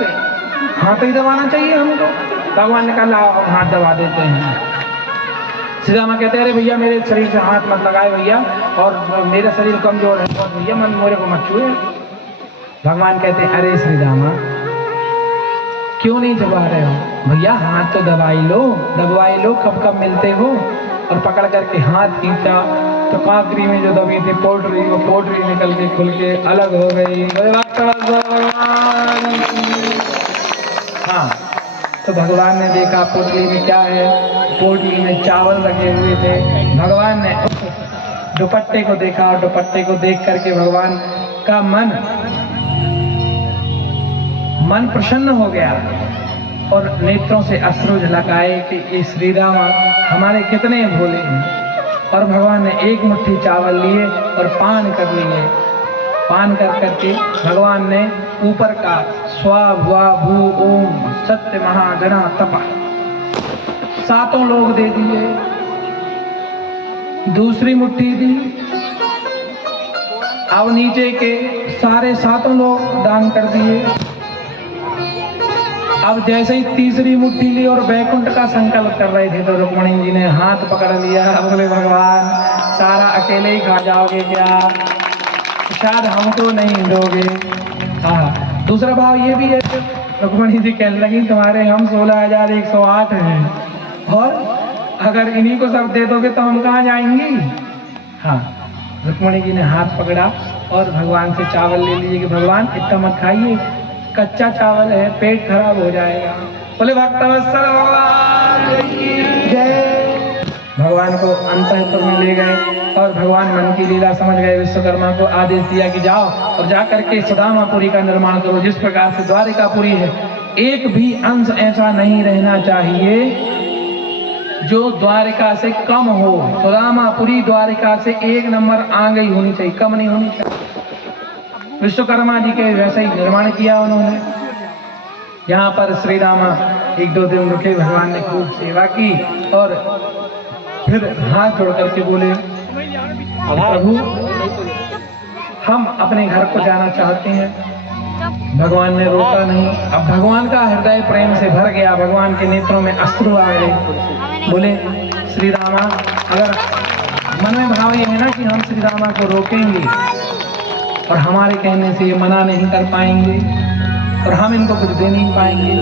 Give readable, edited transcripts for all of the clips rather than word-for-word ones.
से? हाथ ही दबाना चाहिए हमको। भगवान ने कहा लाओ हम हाथ दबा देते हैं। श्री रामा कहते हैं अरे भैया मेरे शरीर से हाथ मत लगाए भैया, और मेरा शरीर कमजोर है बहुत भैया, मन मेरे को मत छुए। भगवान कहते हैं अरे श्री रामा क्यों नहीं दबा रहे हो भैया, हाथ तो दबवाई लो, कब कब मिलते हो। और पकड़ करके हाथ खींचा तो कांकरी में जो दबी थी पोल्ट्री, वो पोल्ट्री निकल के खुल के अलग हो गई। हाँ, तो भगवान ने देखा पोटली में क्या है, पोटली में चावल रखे हुए थे। भगवान ने दुपट्टे को देखा और दुपट्टे को देख करके भगवान का मन प्रसन्न हो गया और नेत्रों से अश्रु झलक आए कि ये श्री राम हमारे कितने भोले हैं। और भगवान ने एक मुट्ठी चावल लिए और पान कर लिए। पान कर करके भगवान ने ऊपर का स्वा भुआ भू ओम सत्य महागणा तपा 7 लोग दे दिए। दूसरी मुट्ठी दी, अब नीचे के सारे 7 लोग दान कर दिए। अब जैसे ही तीसरी मुट्ठी ली और वैकुंठ का संकल्प कर रहे थे तो रुक्मिणी जी ने हाथ पकड़ लिया। बोले भगवान सारा अकेले ही खा जाओगे क्या, शायद हमको नहीं दोगे। हाँ, दूसरा भाव ये भी है, रुक्मिणी जी कहने लगी तुम्हारे हम 16,108 हैं और अगर इन्हीं को सब दे दोगे तो हम कहाँ जाएंगी। हाँ, रुक्मिणी जी ने हाथ पकड़ा और भगवान से चावल ले लीजिए कि भगवान इतना मत खाइए, कच्चा चावल है, पेट खराब हो जाएगा। बोले भक्तवत्सल भगवान की जय। भगवान को अंतःपुर में ले गए और भगवान मन की लीला समझ गए। विश्वकर्मा को आदेश दिया कि जाओ और जा करके सुदामापुरी का निर्माण करो। जिस प्रकार से द्वारिकापुरी है, एक भी अंश ऐसा नहीं रहना चाहिए जो द्वारिका से कम हो। सुदामापुरी द्वारिका से 1 नंबर आगे ही होनी चाहिए, कम नहीं होनी चाहिए। विश्वकर्मा जी के वैसे ही निर्माण किया उन्होंने। यहाँ पर श्री रामा 1-2 दिन रुके, भगवान ने खूब सेवा की और फिर हाथ जोड़ करके बोले प्रभु हम अपने घर को जाना चाहते हैं। भगवान ने रोका नहीं। अब भगवान का हृदय प्रेम से भर गया, भगवान के नेत्रों में अश्रु आ गए। बोले श्री रामा अगर मन में भाव ये है ना कि हम श्री रामा को रोकेंगे और हमारे कहने से ये मना नहीं कर पाएंगे और हम इनको कुछ दे नहीं पाएंगे,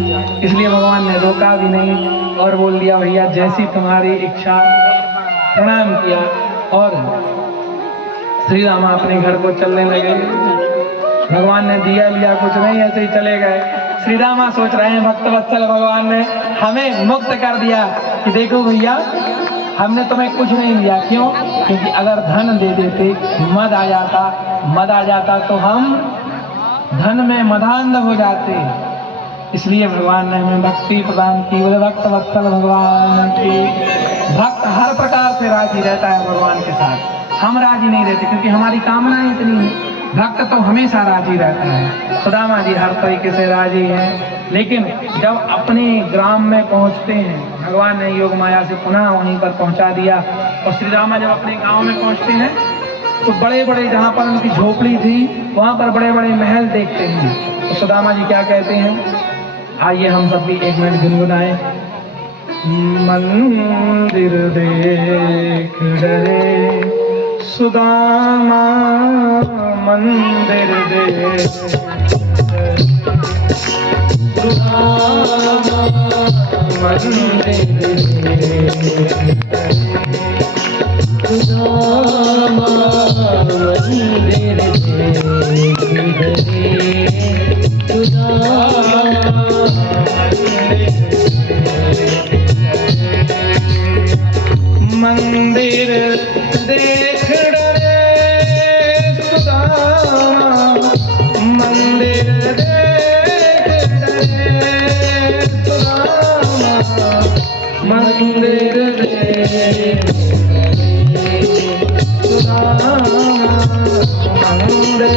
इसलिए भगवान ने रोका भी नहीं और बोल दिया भैया जैसी तुम्हारी इच्छा। प्रणाम किया और श्री रामा अपने घर को चलने लगे। भगवान ने दिया लिया कुछ नहीं, ऐसे ही चले गए। श्री रामा सोच रहे हैं भक्तवत्सल भगवान ने हमें मुक्त कर दिया कि देखो भैया हमने तुम्हें कुछ नहीं दिया। क्यों? क्योंकि अगर धन दे देते, मद आ जाता तो हम धन में मदान्ध हो जाते। इसलिए भगवान ने हमें भक्ति प्रदान की। बोले भक्तवत्सल भगवान की। भक्त हर प्रकार से राजी रहता है भगवान के साथ, हम राजी नहीं रहते क्योंकि हमारी कामनाएं इतनी है। भक्त तो हमेशा राजी रहता है। सुदामा जी हर तरीके से राजी हैं, लेकिन जब अपने ग्राम में पहुंचते हैं, भगवान ने योग माया से पुनः वहीं पर पहुंचा दिया। और श्री रामा जब अपने गांव में पहुंचते हैं तो बड़े बड़े जहां पर उनकी झोपड़ी थी वहां पर बड़े बड़े महल देखते हैं। तो सुदामा जी क्या कहते हैं, आइए हम सब भी 1 मिनट गुनगुनाएं। मंदिर देख डरे सुदामा मंदिर देख सुदामा मंदिर सुदामा मंदिर मंदिर देख डरे सुदामा मंदिर देख डरे सुदामा मंदिर देख सुदामा मंदिर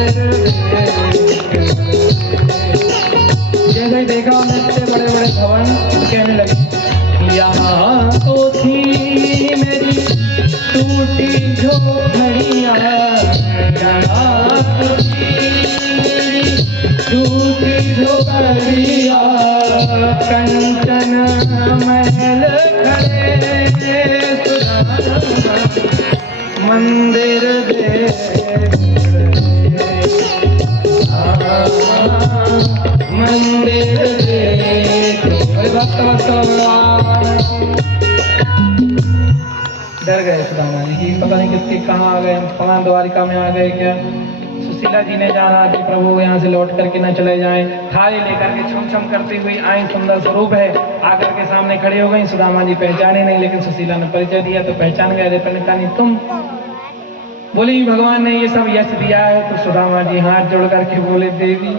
जैसे ही देखा उन्हें इतने बड़े बड़े भवन, कहने लगे यहाँ तो थी मेरी टूटी झोपड़ियाँ, यहाँ तो थी मेरी टूटी झोपड़िया कंचन महल खड़े सुदामा मंदिर दे मंदिर देख। भक्त भगवान डर गए सुदामा जी कि पता नहीं किसके कहाँ आ गए, फलां द्वारिका में आ गए क्या। सुशीला जी ने जाना कि प्रभु यहाँ से लौट करके न चले जाएं। थाली लेकर के छम छम करती हुई आई, सुंदर स्वरूप है, आकर के सामने खड़े हो गई। सुदामा जी पहचाने नहीं, लेकिन सुशीला ने परिचय दिया तो पहचान गए। कहा तुम बोली भगवान ने ये सब यश दिया है। तो सुदामा जी हाथ जोड़ करके बोले देवी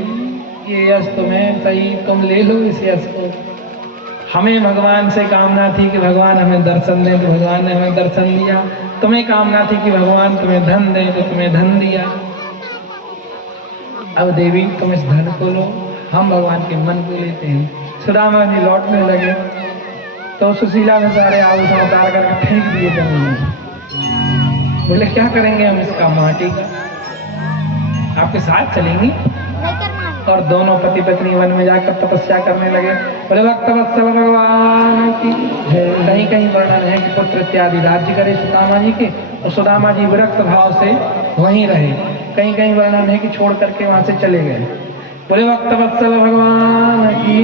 ये यश तुम्हें सही, तुम ले लो इस यश को। हमें भगवान से कामना थी कि भगवान हमें दर्शन दें, तो भगवान ने हमें दर्शन दिया। तुम्हें कामना थी कि भगवान तुम्हें धन दें, तो तुम्हें धन दिया। अब देवी तुम इस धन को लो, हम भगवान के मन को लेते हैं। सुदामा जी लौटने लगे तो सुशीला ने सारे आभूषण उतार करके फेंक दिए जमीन में। बोले क्या करेंगे हम इसका, माटी का। आपके साथ चलेंगी। और दोनों पति पत्नी वन में जाकर तपस्या करने लगे। बोले भक्त वत्सल भगवान की। कहीं कहीं वर्णन है कि पुत्र इत्यादि राज्य करे सुदामा जी के, और सुदामा जी विरक्त भाव से वहीं रहे। कहीं कहीं वर्णन है कि छोड़ करके वहां से चले गए। बोले भक्त वत्सल भगवान की।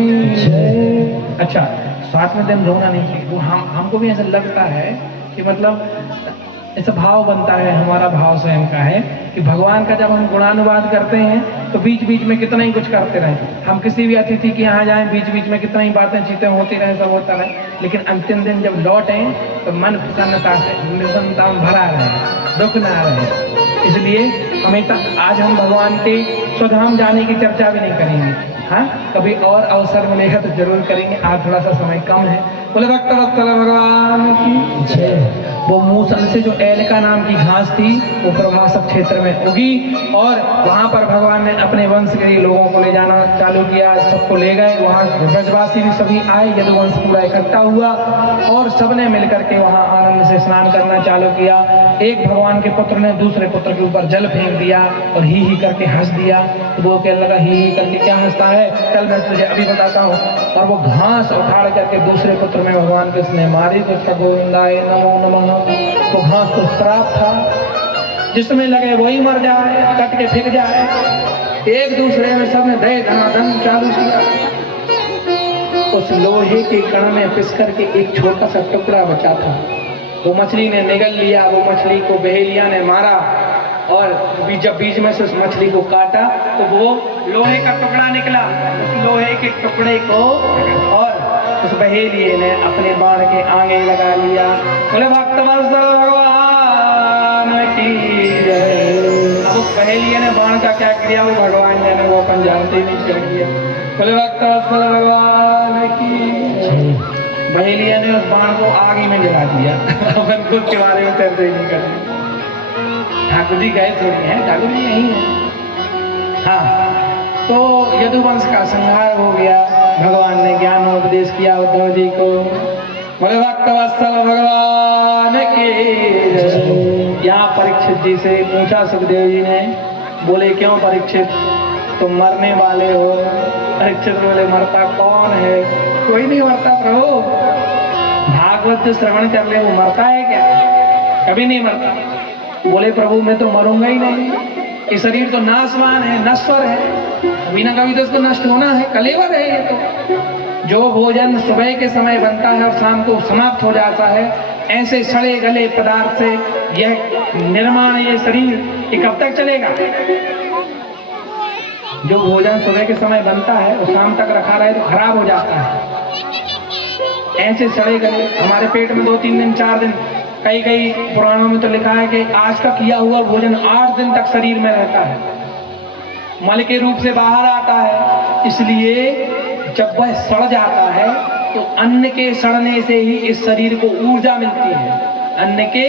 अच्छा, 7वें दिन रोना नहीं चाहिए। वो हमको भी ऐसा लगता है कि मतलब ऐसा भाव बनता है, हमारा भाव स्वयं का है कि भगवान का जब हम गुणानुवाद करते हैं तो बीच बीच में कितना ही कुछ करते रहे। हम किसी भी अतिथि के यहाँ जाएं, बीच बीच में कितना ही बातें चीतें होती रहे, सब होता रहे, लेकिन अंतिम दिन जब लौटें तो मन प्रसन्नता से निसंतान भरा रहे, दुख ना रहे। इसलिए हमेशा आज हम भगवान के स्वधाम जाने की चर्चा भी नहीं करेंगे। हाँ, कभी और अवसर मिलेगा तो जरूर करेंगे, आज थोड़ा सा समय कम है। बोले भक्त वत्सल भगवान की जय। वो मूसल से जो एलका नाम की घास थी वो प्रभासक क्षेत्र में उगी, और वहां पर भगवान ने अपने वंश के लोगों को ले जाना चालू किया। सबको ले गए, वहां ब्रजवासी भी सभी आए, यदुवंश पूरा इकट्ठा हुआ और सबने मिलकर के वहां आनंद से स्नान करना चालू किया। एक भगवान के पुत्र ने दूसरे पुत्र के ऊपर जल फेंक दिया और ही करके हंस दिया। तो वो कहने लगा ही करके क्या हंसता है, चल मैं तुझे अभी बताता हूँ। और वो घास उखाड़ करके दूसरे पुत्र में भगवान कृष्ण ने मारी तो उसका गोविंदाय नमो नमः। वो घास तो श्राप था, जिसमें लगे वही मर जाए, कट के फेंक जाए। एक दूसरे में सबने दे धनाधन चालू किया। उस लोहे के कण में पिस करके एक छोटा सा टुकड़ा बचा था, वो मछली ने निगल लिया। वो मछली को बहेलिया ने मारा और जब बीच में से उस मछली को काटा तो वो लोहे का टुकड़ा निकला। उस लोहे के टुकड़े को और उस बहेलिए ने अपने बाण के आगे लगा लिया। बोले भक्त वत्सल भगवान की जय। अब उस बहेलिए ने बाण का क्या किया वो भगवान ने वो अपन जानते नहीं क्या किया। बोले भक्त वत्सल भगवान की जय। बहेलिया ने उस बाण को आग ही में जला दिया। अपन खुद के बारे में चर्चा ही नहीं करते। ठाकुर जी गए थोड़ी हैं, ठाकुर जी यही है। हाँ, तो यदुवंश का संहार हो गया। भगवान ने ज्ञानोपदेश किया उद्धव जी को। बोले भक्त वत्सल भगवान के। यहाँ परीक्षित जी से पूछा सुखदेव जी ने, बोले क्यों परीक्षित तुम मरने वाले हो। परीक्षित बोले मरता कौन है, कोई नहीं मरता प्रभु। भागवत जो श्रवण कर ले वो मरता है क्या, कभी नहीं मरता। बोले प्रभु मैं तो मरूंगा ही नहीं, ये शरीर तो नाशवान है, नश्वर है, कभी ना कभी तो इसको नष्ट होना है, कलेवर है ये तो। जो भोजन सुबह के समय बनता है और शाम को समाप्त हो जाता है, ऐसे सड़े गले पदार्थ से यह निर्माण, ये शरीर ये कब तक चलेगा। जो भोजन सुबह के समय बनता है और शाम तक रखा रहे तो खराब हो जाता है। ऐसे सड़े गले हमारे पेट में 2-3 दिन 4 दिन, कई कई पुराणों में तो लिखा है कि आज का किया हुआ भोजन 8 दिन तक शरीर में रहता है, मल के रूप से बाहर आता है। इसलिए जब वह सड़ जाता है तो अन्न के सड़ने से ही इस शरीर को ऊर्जा मिलती है। अन्न के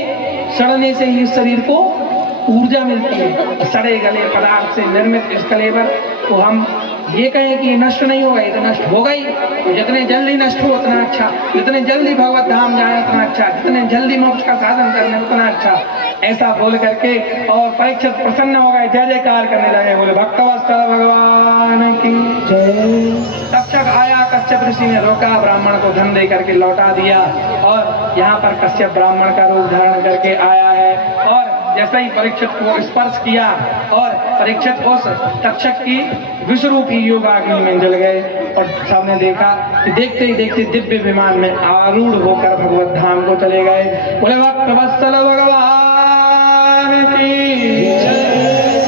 सड़ने से ही इस शरीर को ऊर्जा मिलती है। सड़े गले पदार्थ से निर्मित इस कलेवर को हम ये कहें कि ये नष्ट नहीं होगा, ये तो नष्ट होगा ही, तो जितने जल्दी नष्ट हो उतना अच्छा, जितने जल्दी भगवत धाम जाए उतना अच्छा, जितने जल्दी मोक्ष का साधन करने उतना अच्छा। ऐसा बोल करके और परीक्षित प्रसन्न हो गए, जय जयकार करने लगे, बोले भक्तवत्सल भगवान की जय। तक्षक आया, कश्यप ऋषि ने रोका, ब्राह्मण को धन दे करके लौटा दिया और यहाँ पर कश्यप ब्राह्मण का रूप धारण करके आया है। और जैसे ही परीक्षित को स्पर्श किया और परीक्षित उस तक्षक की विश्वरूपी योगाग्नि में जल गए और सबने देखा कि देखते ही देखते दिव्य विमान में आरूढ़ होकर भगवत धाम को चले गए। बोले भक्तवत्सल भगवान की जय।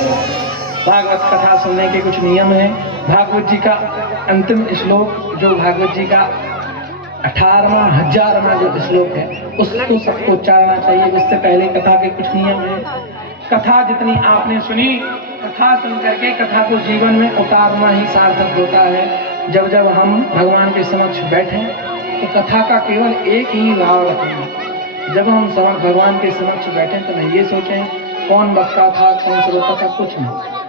भागवत कथा सुनने के कुछ नियम हैं। भागवत जी का अंतिम श्लोक जो भागवत जी का 18वां 1000वां जो श्लोक है उसको सबको उच्चारना चाहिए। इससे पहले कथा के कुछ नियम है। कथा जितनी आपने सुनी, कथा सुन करके कथा को जीवन में उतारना ही सार्थक होता है। जब जब हम भगवान के समक्ष बैठें तो कथा का केवल एक ही भाव रखेंगे। जब हम भगवान के समक्ष बैठें तो नहीं ये सोचें कौन वक्ता था, कौन श्रोता था, कुछ नहीं।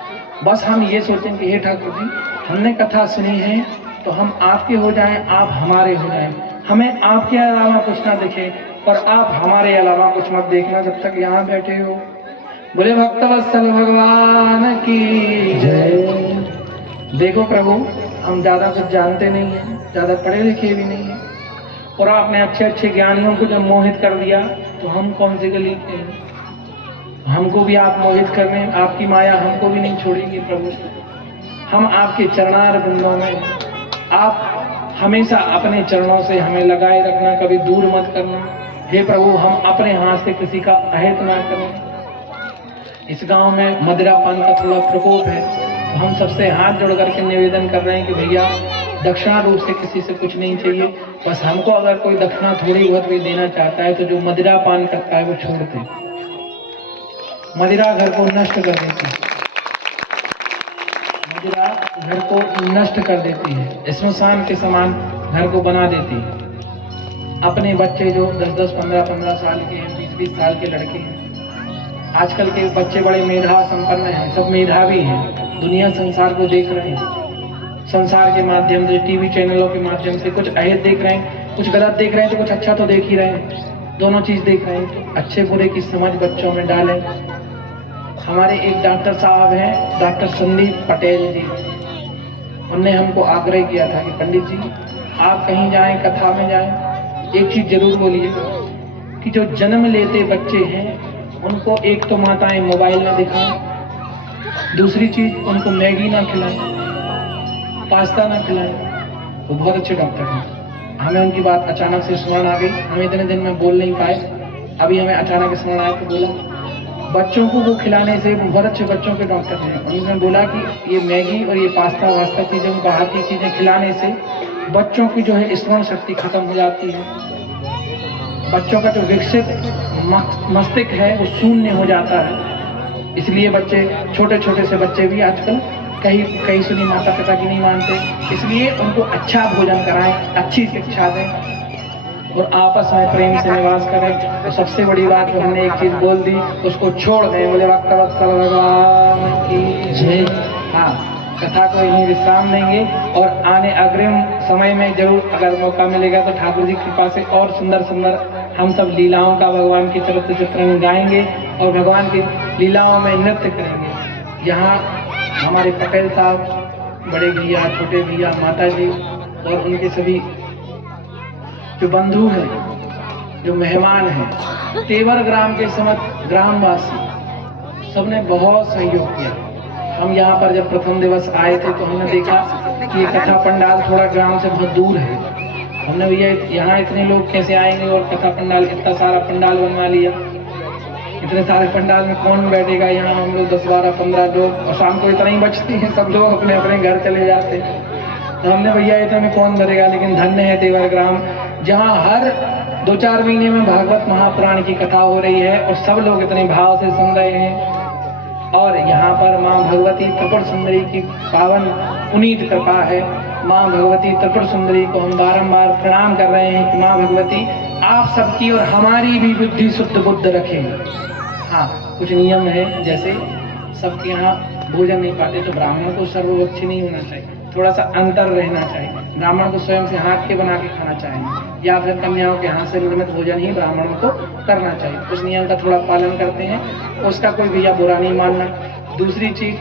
बस हम ये सोचें कि हे ठाकुर जी, हमने कथा सुनी है तो हम आपके हो जाएं, आप हमारे हो जाएं। हमें आपके अलावा कुछ ना दिखे और आप हमारे अलावा कुछ मत देखना जब तक यहाँ बैठे हो। बोले भक्तवत्सल भगवान की जय। देखो प्रभु, हम ज्यादा कुछ जानते नहीं हैं, ज्यादा पढ़े लिखे भी नहीं हैं, और आपने अच्छे अच्छे ज्ञानियों को जब मोहित कर दिया तो हम कौन सी गली के हैं। हमको भी आप मोहित करने, आपकी माया हमको भी नहीं छोड़ेगी प्रभु। हम आपके चरणार बिंदों में, आप हमेशा अपने चरणों से हमें लगाए रखना, कभी दूर मत करना। हे प्रभु, हम अपने हाथ से किसी का अहित ना करें। इस गांव में मदिरापान का थोड़ा प्रकोप है, तो हम सबसे हाथ जोड़ करके निवेदन कर रहे हैं कि भैया दक्षिणा रूप से किसी से कुछ नहीं चाहिए। बस हमको अगर कोई दक्षिणा थोड़ी बहुत भी देना चाहता है तो जो मदिरापान करता है वो छोड़ दे। मदिरा घर को नष्ट कर देती है, मदिरा घर को नष्ट कर देती है, श्मशान के समान घर को बना देती है। अपने बच्चे जो 10-10, 15-15 साल के हैं, 20-20 साल के लड़के हैं, आजकल के बच्चे बड़े मेधा संपन्न हैं, सब मेधावी हैं, दुनिया संसार को देख रहे हैं। संसार के माध्यम से, टीवी चैनलों के माध्यम से कुछ अहित देख रहे हैं, कुछ गलत देख रहे हैं, तो कुछ अच्छा तो देख ही रहे हैं। दोनों चीज देख रहे हैं। अच्छे बुरे की समझ बच्चों में डालें। हमारे एक डॉक्टर साहब हैं, डॉक्टर संदीप पटेल जी, उनने हमको आग्रह किया था कि पंडित जी आप कहीं जाएं, कथा में जाएं, एक चीज जरूर बोलिए कि जो जन्म लेते बच्चे हैं उनको एक तो माताएं मोबाइल में दिखाएं, दूसरी चीज उनको मैगी ना खिलाएं, पास्ता ना खिलाएं। वो बहुत अच्छे डॉक्टर हैं। हमें उनकी बात अचानक से स्मरण आ गई। हम इतने दिन में बोल नहीं पाए, अभी हमें अचानक स्मरण आया तो बोला। बच्चों को वो खिलाने से, वो बहुत अच्छे बच्चों के डॉक्टर हैं, उन्होंने बोला कि ये मैगी और ये पास्ता वास्ता चीजें, बाहर की चीजें खिलाने से बच्चों की जो है स्मरण शक्ति खत्म हो जाती है। बच्चों का जो विकसित मस्तिष्क है वो शून्य हो जाता है। इसलिए बच्चे, छोटे छोटे से बच्चे भी आजकल कहीं सुनी माता पिता की नहीं मानते। इसलिए उनको अच्छा भोजन कराएं, अच्छी शिक्षा दें और आपस में प्रेम से निवास करें। तो सबसे बड़ी बात जो हमने एक चीज बोल दी उसको छोड़ दें। बोले भक्तवत्सल भगवान की जय। हाँ, कथा को यहीं विश्राम देंगे और आने अग्रिम समय में जरूर अगर मौका मिलेगा तो ठाकुर जी की कृपा से और सुंदर सुंदर हम सब लीलाओं का भगवान की तरफ से चित्रण गाएंगे और भगवान की लीलाओं में नृत्य करेंगे। यहाँ हमारे पटेल साहब, बड़े भैया, छोटे भैया, माता जी और उनके सभी जो बंधु हैं, जो मेहमान हैं, तेवर ग्राम के समस्त ग्रामवासी सबने बहुत सहयोग किया। हम यहाँ पर जब प्रथम दिवस आए थे तो हमने देखा कि ये कथा पंडाल थोड़ा ग्राम से बहुत दूर है। हमने भैया यहाँ इतने लोग कैसे आएंगे और कथा पंडाल, इतना सारा पंडाल बनवा लिया, इतने सारे पंडाल में कौन बैठेगा। यहाँ हम लोग 10, 12, 15 लोग और शाम को इतना ही बचती हैं, सब लोग अपने अपने घर चले जाते हैं। तो हमने भैया इतने में कौन भरेगा। लेकिन धन्य है तेवर ग्राम, जहाँ हर 2-4 महीने में भागवत महापुराण की कथा हो रही है और सब लोग इतने भाव से सुन रहे हैं। और यहाँ पर माँ भगवती त्रिपुर सुंदरी की पावन पुनीत कृपा है। माँ भगवती त्रिपुर सुंदरी को हम बारंबार प्रणाम कर रहे हैं कि माँ भगवती आप सबकी और हमारी भी बुद्धि शुद्ध बुद्ध रखें। हाँ, कुछ नियम है, जैसे सबके यहाँ भोजन नहीं पाते तो ब्राह्मण को सर्वभक्षी नहीं होना चाहिए। थोड़ा सा अंतर रहना चाहिए। ब्राह्मण को स्वयं से हाथ के बना के खाना चाहिए या फिर कन्याओं के हाथ से निर्मित भोजन ही ब्राह्मणों को करना चाहिए। उस नियम का थोड़ा पालन करते हैं, उसका कोई भैया बुरा नहीं मानना। दूसरी चीज,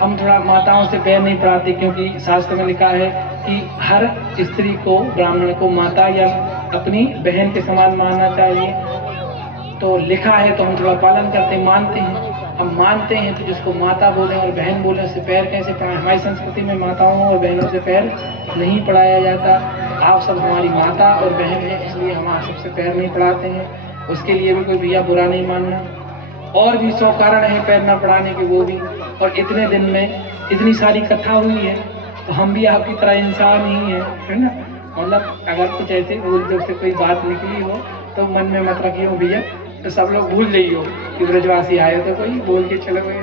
हम थोड़ा माताओं से पैर नहीं पड़ाते, क्योंकि शास्त्र में लिखा है कि हर स्त्री को, ब्राह्मण को माता या अपनी बहन के समान मानना चाहिए। तो लिखा है तो हम थोड़ा पालन करते हैं, मानते हैं। हम मानते हैं तो जिसको माता बोले और बहन बोले उससे पैर कैसे पड़ाएं? हमारी संस्कृति में माताओं और बहनों से पैर नहीं पड़ाया जाता। आप सब हमारी माता और बहन हैं, इसलिए हम आप सबसे पैर नहीं पड़ाते हैं। उसके लिए भी कोई भैया बुरा नहीं मानना। और भी 100 कारण है पैर न पड़ाने के, वो भी। और इतने दिन में इतनी सारी कथा हुई है तो हम भी आपकी तरह इंसान ही है ना। मतलब अगर कुछ ऐसे भूल जो से कोई बात निकली हो तो मन में मत रखियो भैया, तो सब लोग भूल जाइयो कि ब्रजवासी आए तो कोई बोल के चले गए,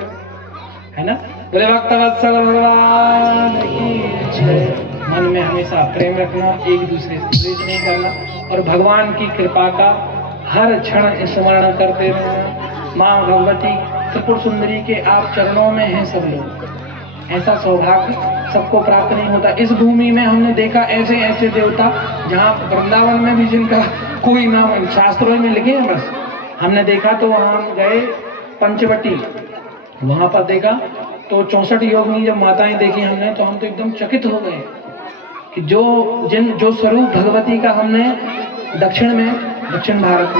है ना। बोले भक्तवत्सल भगवान की जय। मन में हमेशा प्रेम रखना, एक दूसरे से द्वेष नहीं करना और भगवान की कृपा का हर क्षण स्मरण करते रहना। माँ भगवती त्रिपुर सुंदरी के आप चरणों में हैं सब लोग। ऐसा सौभाग्य सबको प्राप्त नहीं होता। इस भूमि में हमने देखा ऐसे ऐसे देवता, जहाँ वृंदावन में भी जिनका कोई नाम शास्त्रों में लिखे हैं, बस हमने देखा तो वहाँ हम गए पंचवटी, वहां पर देखा तो 64 योगिनी जब माताएं देखी हमने तो हम तो एकदम चकित हो गए कि जो स्वरूप भगवती का हमने दक्षिण भारत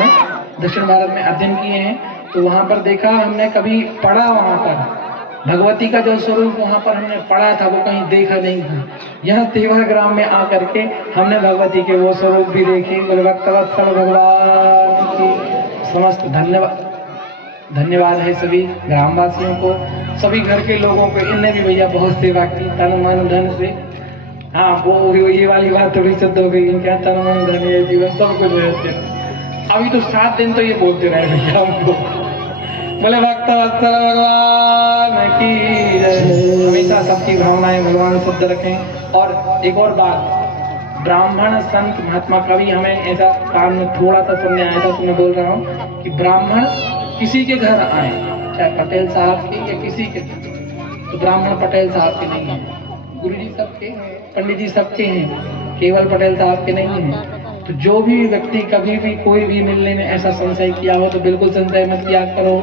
में अध्ययन किए हैं, तो वहां पर देखा हमने, कभी पढ़ा वहां पर भगवती का जो स्वरूप वहां पर हमने पढ़ा था वो कहीं देखा नहीं था। यहाँ तेवर ग्राम में आकर के हमने भगवती के वो स्वरूप भी देखे। भक्तवत्सल भगवान की समस्त धन्यवाद है सभी ग्रामवासियों को, सभी घर के लोगों को। इनने भी भैया बहुत सेवा की तन मन धन से। हाँ, वो ये वाली बात थोड़ी सिद्ध हो गई, क्या तन मन धन है जीवन सब कुछ रहते। अभी तो 7 दिन तो ये बोलते रहे भैया हमको। बोले भक्तवत्सल भगवान की जय। हमेशा सबकी भावनाएं भगवान शुद्ध रखें। और एक और बात, ब्राह्मण संत महात्मा का भी हमें ऐसा कान में थोड़ा सा सुनने आया था, तो मैं बोल रहा हूँ कि ब्राह्मण किसी के घर आए, चाहे पटेल साहब के या किसी के, तो ब्राह्मण पटेल साहब के नहीं है, गुरु जी सबके हैं, पंडित जी सबके हैं, केवल पटेल साहब के नहीं है। तो जो भी व्यक्ति कभी भी कोई भी मिलने में ऐसा संशय किया हो तो बिल्कुल संशय मत किया करो।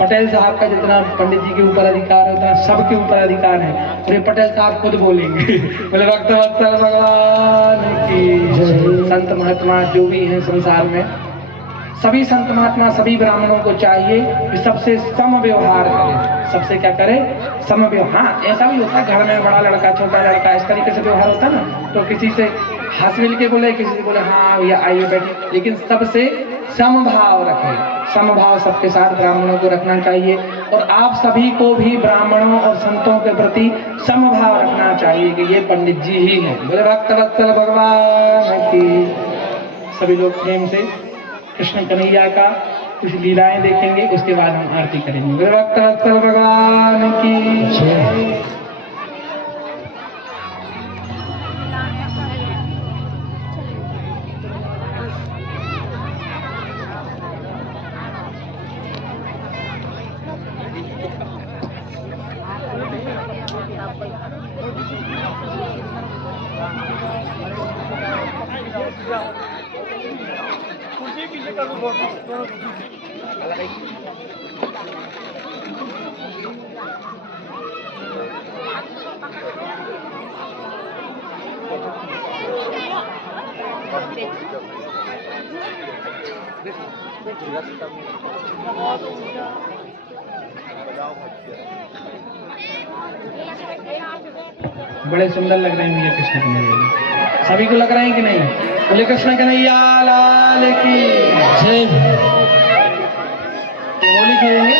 पटेल साहब का जितना पंडित जी के ऊपर अधिकार होता है, सबके ऊपर अधिकार है। और ये पटेल साहब खुद बोलेंगे। बोले भक्तवत्सल भगवान की जय। संत महात्मा जो भी हैं संसार में, सभी संत महात्मा सभी ब्राह्मणों को चाहिए कि सबसे सम व्यवहार करें। सबसे क्या करें? सम व्यवहार। हाँ, ऐसा भी होता है घर में बड़ा लड़का छोटा लड़का इस तरीके से व्यवहार होता है ना, तो किसी से हंस मिल के बोले, किसी से बोले हाँ भैया आइए बैठिए, लेकिन सबसे समभाव रखें। समभाव सबके साथ ब्राह्मणों को रखना चाहिए। और आप सभी को भी ब्राह्मणों और संतों के प्रति समभाव रखना चाहिए कि ये पंडित जी ही हैं। बोले भक्तवत्सल भगवान की। सभी लोग प्रेम से कृष्ण कन्हैया का कुछ लीलाएं देखेंगे, उसके बाद हम आरती करेंगे। बोले भक्तवत्सल भगवान की जय। बड़े सुंदर लग रहे हैं भैया कृष्ण कन्हैया। सभी को लग रहे हैं कि नहीं? बोले कृष्ण कन्हैया लाल की जय। होली खेलेंगे।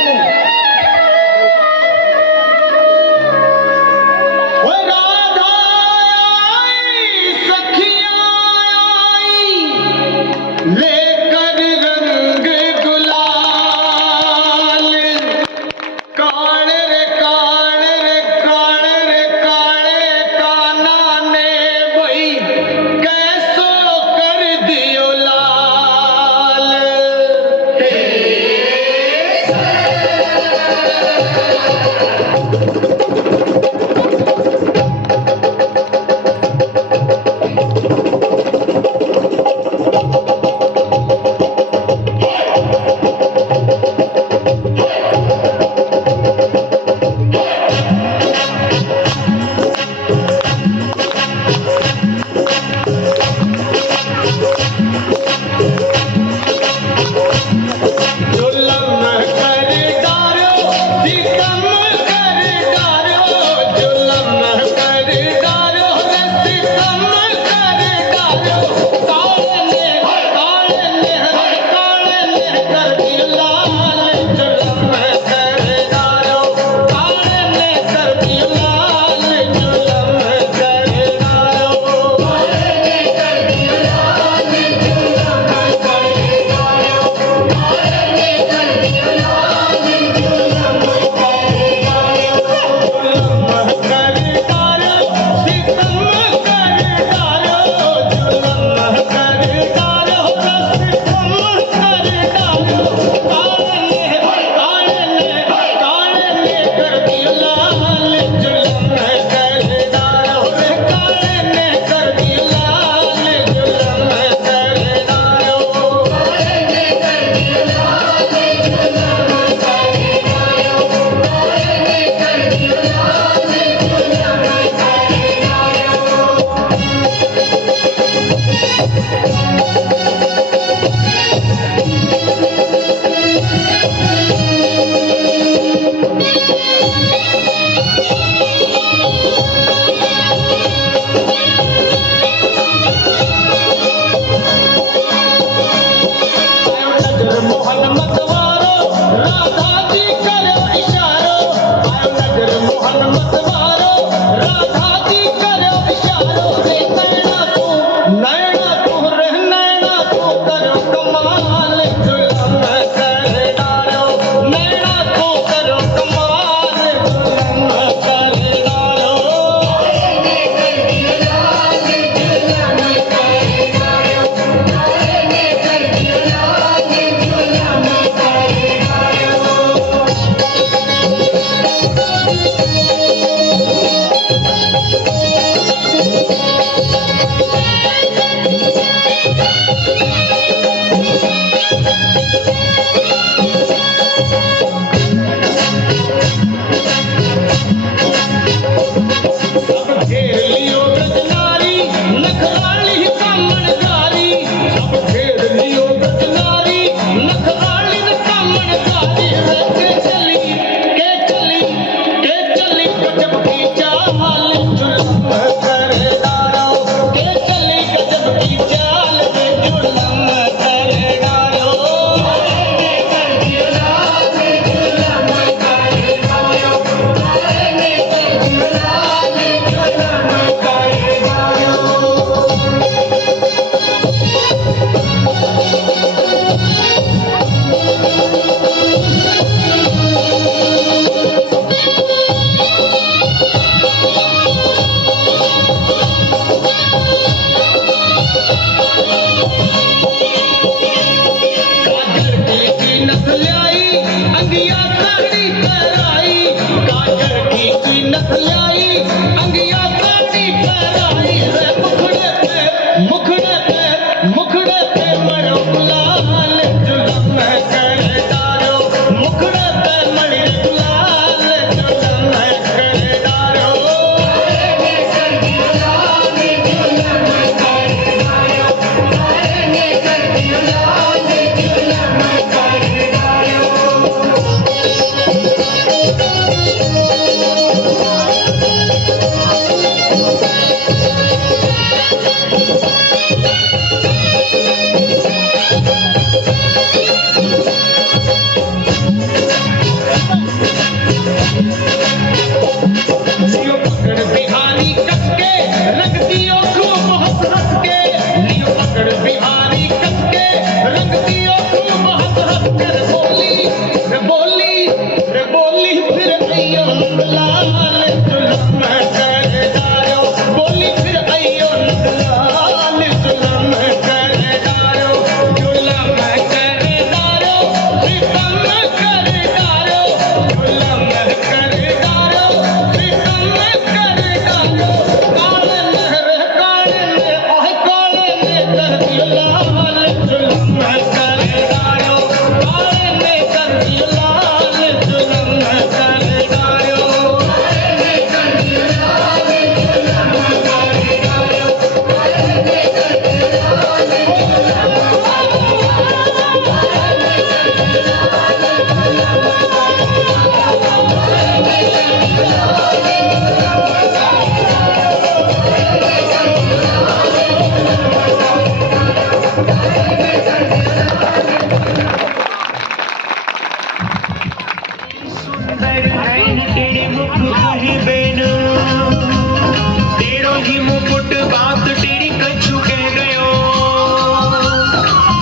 बात तेरी कछु कह गयो,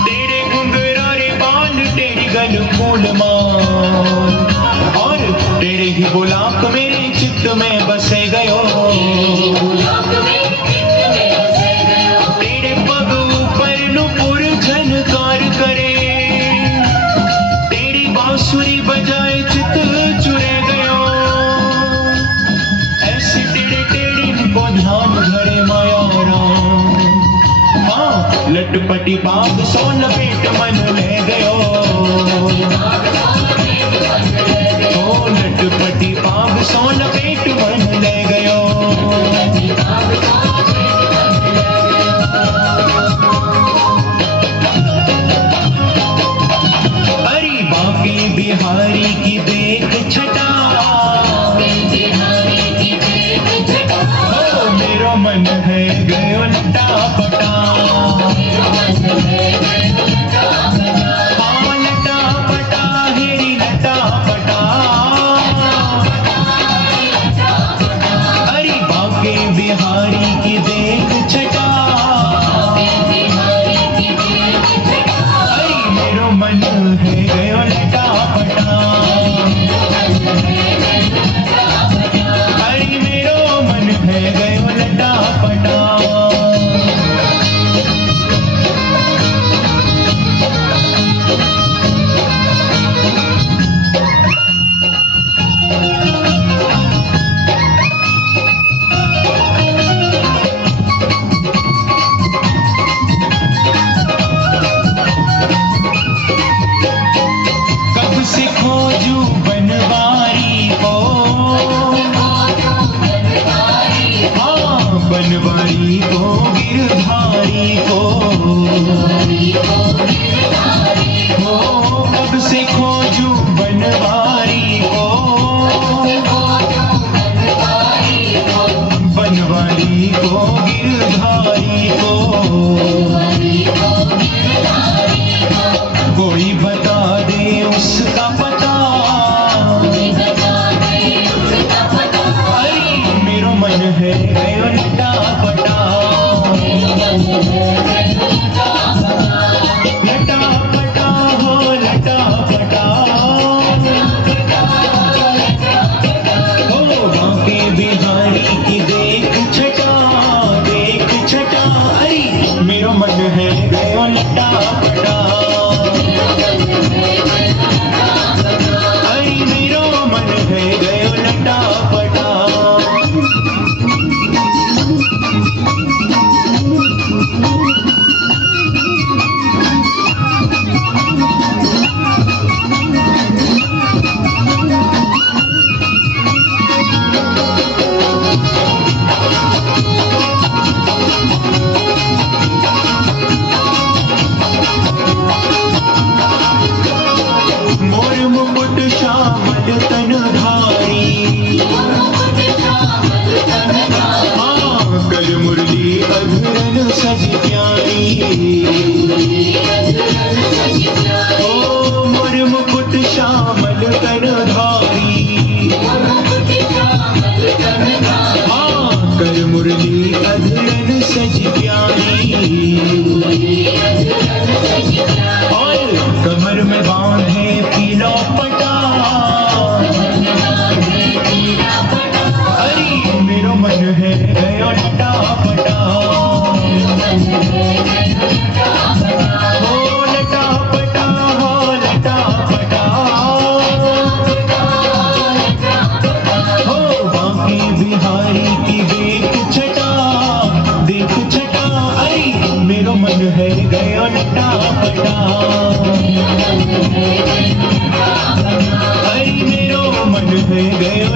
तेरे घुंघरारे बाल तेरी गल फूल मान, और तेरे ही बुलाक मेरे चित्त में बसे गयो, तेरे पग ऊपर नुपुर झनकार करे, तेरी बांसुरी बजाए चित चुरे गयो, ऐसे तेरे टेढ़े को ध्यान धरे माया राम। हाँ लटपटी बाग सो लपेट मन ले गयो, ओ लटपटी बाग सो लपेट मन ले गयो। अरे बांके बिहारी की देख छटा, ओ मेरा मन है गयो लटा पटा, हाँ लटा पटा हेरी लटा पटा। अरे बांके बिहारी की देख छटा, अरे मेरो मन है गयो लटा पटा, अरे मेरो मन है गयो लटा पटा। कब से खोजू बनवारी को, हाँ बनवारी को गिरधारी को, हो कब से खोजू बनवारी को, बनवारी को गिरधारी को, कोई बता दे उसका पता, अरे मेरो मन है गयो लटा पटा, लटा पटा हो लटा पटा, हो बांके बिहारी की देख छटा, अरे मेरो मन है गयो लटा पटा, अरे मेरो मन है गयो लटा पटा। मोर मुकुट श्यामल तन धारी, हाँ कर मुरली अधरन सज प्यारी, ओ मोर मुकुट श्यामल तन धारी, हाँ कर मुरली अधरन सज प्यारी, और कमर में बांधे पीला पटा, अरे मेरो मन है गयो लटा पटा, हो लटा पटा हो लटा पटा, हो बांके बिहारी की देख छटा, अरे मेरो मन है गयो लटा पटा, अरे मेरो मन है गयो